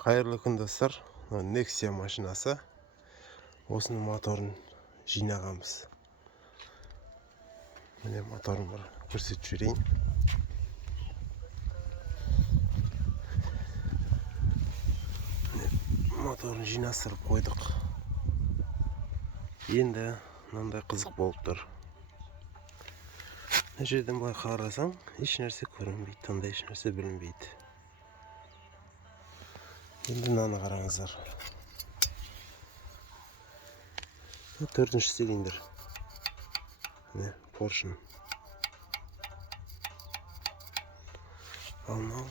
Қайырлы күн достар. Nexia машинасы. Осының моторын жинағанбыз. Міне моторын бір көрсетіп жіберейін. Моторын жинастырып қойдық. Енді мынандай қызық болып тұр. Мына жерден былай қарасаң, еш нәрсе көрінбейді, таңдай еш нәрсе білінбейді. Енді мынаны қараңыздар. 4-ші цилиндр. Міне Porsche. Ал мынау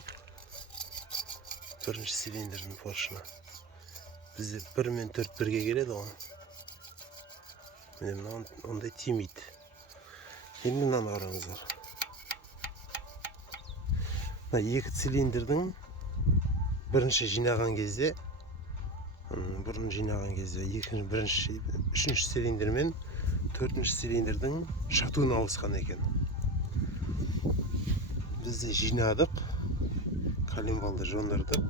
1-ші цилиндрдің Porsche. Бізде 1 мен 4 бірге келеді ғой. Міне мынау ондай тимейді. Енді мынаны қараңыздар. Мына 2 цилиндрдің бірінші жинаған кезде, бұрын жинаған кезде, үшінші цилиндр мен 4-ші цилиндрдің шатуын ауысқан екен. Бізде жинадық, коленвалды жондырдық.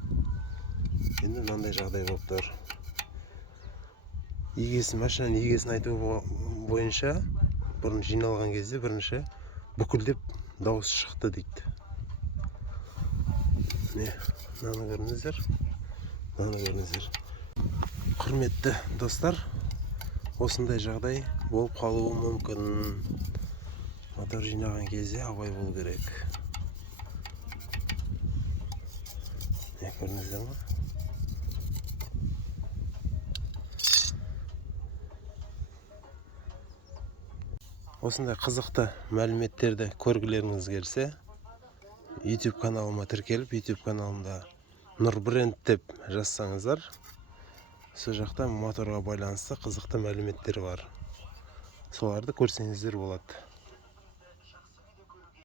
Енді мынандай жағдай болып тұр. Машинаның егесін айту бойынша, бұрын жиналған кезде бірінші бүкілдеп дауыс шықты дейді. Мынаны көріңіздер. Құрметті достар, осындай жағдай болып қалуы мүмкін. Мотор жинаған кезде абай болу керек. Көрдіңіздер ме? Осындай қызықты мәліметтерді көргілеріңіз келсе, YouTube каналыма тіркеліп, YouTube каналымда Нұрбренд деп жазсаңыздар, сол жақта моторға байланысты қызықты мәліметтер бар. Соларды көрсеңіздер болады.